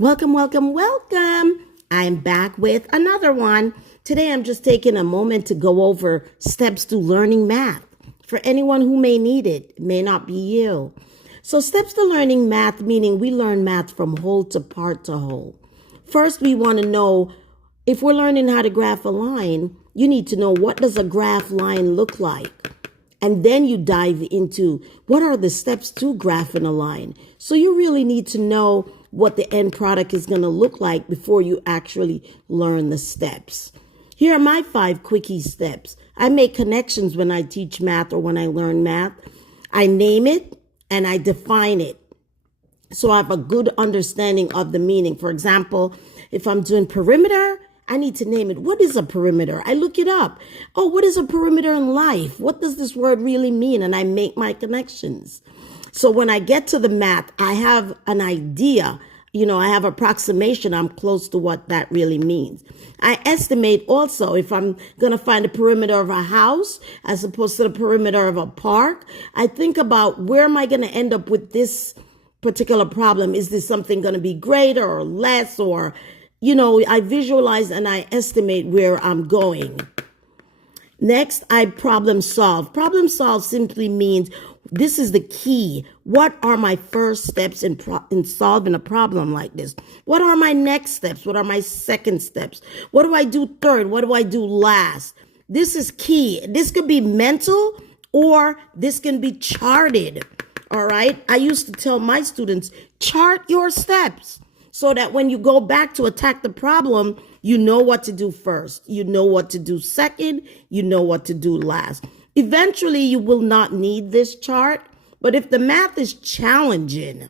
Welcome, welcome, welcome. I'm back with another one. Today I'm just taking a moment to go over steps to learning math for anyone who may need it. It may not be you. So steps to learning math, meaning we learn math from whole to part to whole. First, we want to know if we're learning how to graph a line, you need to know what does a graph line look like? And then you dive into what are the steps to graphing a line. So you really need to know what the end product is going to look like before you actually learn the steps. Here are my 5 quickie steps. I make connections when I teach math or when I learn math. I name it and I define it, so I have a good understanding of the meaning. For example, if I'm doing perimeter, I need to name it. What is a perimeter? I look it up. Oh, what is a perimeter in life? What does this word really mean? And I make my connections. So when I get to the math, I have an idea. I have approximation. I'm close to what that really means. I estimate also if I'm going to find a perimeter of a house as opposed to the perimeter of a park. I think about where am I going to end up with this particular problem? Is this something going to be greater or less? Or, I visualize and I estimate where I'm going. Next, I problem solve. Problem solve simply means this is the key. What are my first steps in solving a problem like this? What are my next steps? What are my second steps? What do I do third? What do I do last? This is key. This could be mental or this can be charted. All right. I used to tell my students, chart your steps so that when you go back to attack the problem, you know what to do first. You know what to do second. You know what to do last. Eventually, you will not need this chart. But if the math is challenging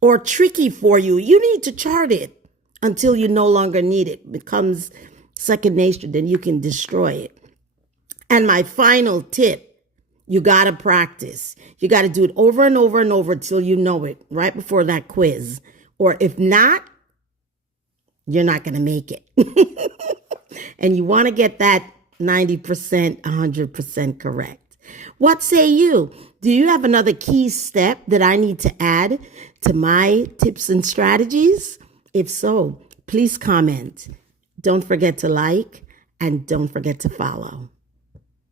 or tricky for you, you need to chart it until you no longer need it. It becomes second nature, then you can destroy it. And my final tip, you got to practice. You got to do it over and over and over till you know it right before that quiz. Or if not, you're not going to make it. And you want to get that 90%, 100% correct. What say you? Do you have another key step that I need to add to my tips and strategies? If so, please comment. Don't forget to like and don't forget to follow.